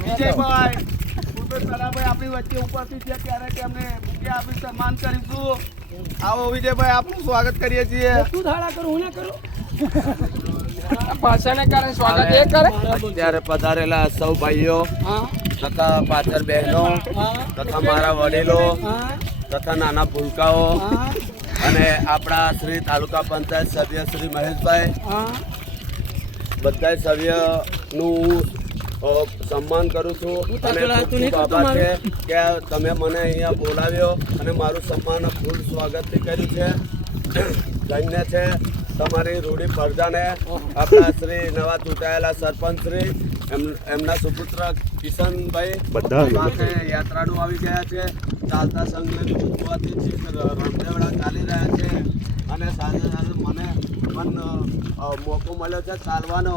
વિજયભાઈ સરાભાઈ આપણી વચ્ચે ઉપસ્થિત છે ત્યારે તેમને બુકે આપી સન્માન કરીશું. આવો વિજયભાઈ, આપનું સ્વાગત કરીએ છીએ. તું ધાડા કરું, હું ના કરું. ભાષાને કારણે સ્વાગત એ કરે. અત્યારે પધારેલા સૌ ભાઈઓ તથા પાછળ બહેનો તથા મારા વડીલો તથા નાના ભૂલકાઓ અને આપણા શ્રી તાલુકા પંચાયત સભ્ય શ્રી મહેશભાઈ બધા સભ્યનું સન્માન કરું છું અને ખૂબ આભાર છે કે તમે મને અહીંયા બોલાવ્યો અને મારું સન્માન ફૂલ સ્વાગતથી કર્યું છે. ધન્ય છે તમારી રૂઢી પ્રજાને. આપણા શ્રી નવા ચૂંટાયેલા સરપંચ શ્રી એમના સુપુત્ર કિશનભાઈ સાથે યાત્રાળુ આવી ગયા છે. ચાલતા સંઘની રજૂઆતથી રામદેવડા ચાલી રહ્યા છે અને સાથે સાથે મને પણ મોકો મળ્યો છે ચાલવાનો.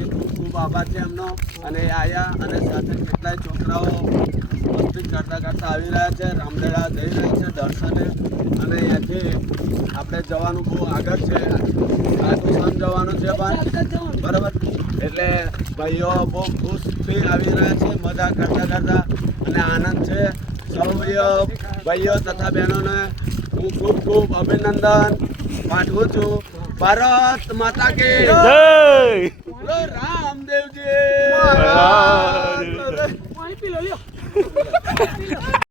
એ ખૂબ ખૂબ આભાર છે એમનો. અને આવ્યા અને સાથે કેટલાય છોકરાઓ મસ્તી કરતા કરતા આવી રહ્યા છે. રામદેવડા જઈ રહ્યા છે દર્શને અને અહીંયાથી આપણે જવાનું બહુ આગળ છે. સાધુસન જવાનું છે પણ બરાબર. એટલે ભાઈઓ બહુ ખુશથી આવી રહ્યા છે, મજા કરતા કરતા અને આનંદ છે. સૌ ભાઈઓ તથા બહેનોને હું ખૂબ ખૂબ અભિનંદન પાઠવું છું. ભારત માતા કે જય. રામદેવજી.